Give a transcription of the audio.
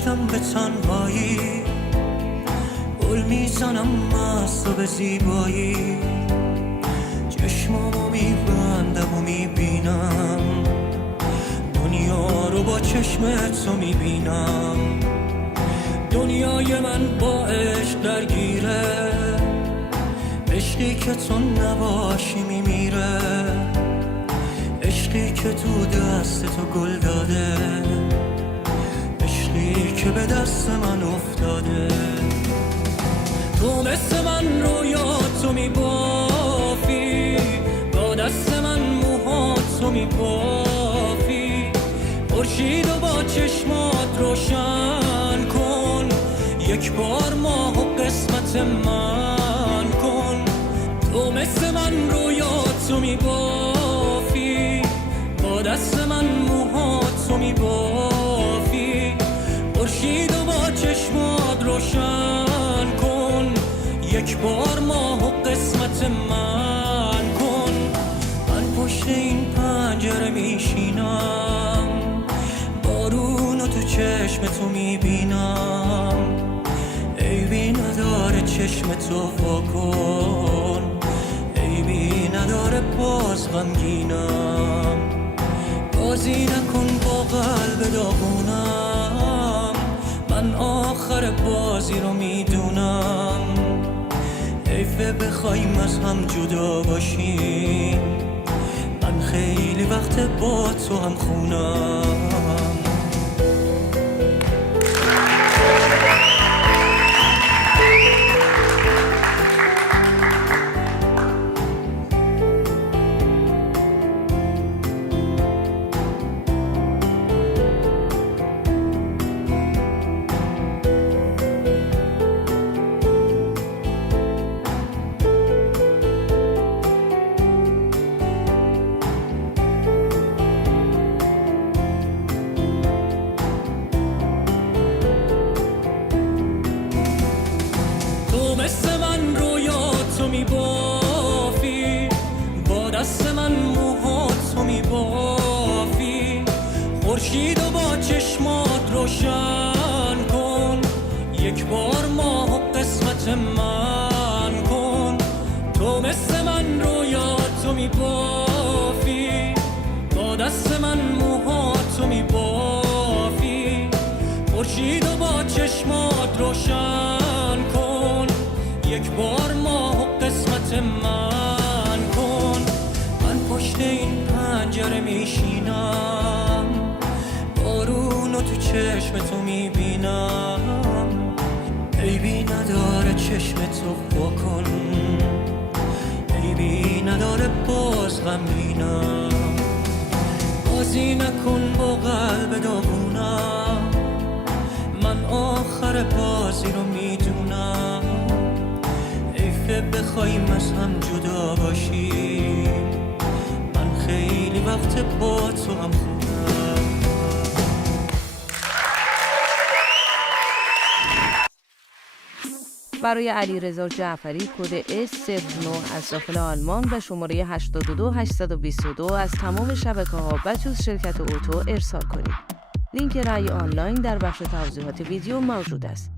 برگشتم به تنهایی، گل میزنم مست و به زیبایی، چشمامو میبندم و میبینم دنیا رو با چشم تو میبینم. دنیای من با عشق درگیره، عشقی که تو نباشی میمیره، عشقی که تو دست تو گل داده، عشقی که به دست من افتاده. تو مثل من رویاتو میبافی، با دست من موهاتو میبافی، خورشید و با چشمات روشن کن، یک بار ماه و قسمت من کن. تو مثل من رویاتو میبافی، با دست من موهاتو میبافی، خورشید و با چشمات روشن کن، یک بار ماه و قسمت من کن. من پشت این پنجره میشینم، بارون و تو چشم تو میبینم، عیبی نداره چشم تو واکن، عیبی نداره باز غمگینم. بازی نکن با قلب داغونم، من آخر بازی رو میدونم. حیفه بخوایم از هم جدا باشیم، من خیلی وقت با تو هم خونم. مثل من رویاتو میبافی، با دست من موهاتو میبافی، خورشید و با چشمات روشن کن، یک بار ماه و قسمت من کن. تو مثل من رویاتو میبافی، با دست من موهاتو میبافی، خورشید و با چشمات روشن کن، یک بار ماه و قسمت من کن. من پشت این پنجره میشینم، بارون و تو چشم تو میبینم، عیبی نداره چشم تو واکن، عیبی نداره باز غمگینم. بازی نکن با قلب داغونم، من آخر بازی رو میدونم. بخوایم از هم جدا باشیم، من خیلی وقت با تو هم خونم. برای علیرضا جعفری کد S09 از داخل آلمان و شماره 82 822 از تمام شبکه‌ها بچوز شرکت اوتو ارسال کنید. لینک رأی آنلاین در بخش توضیحات ویدیو موجود است.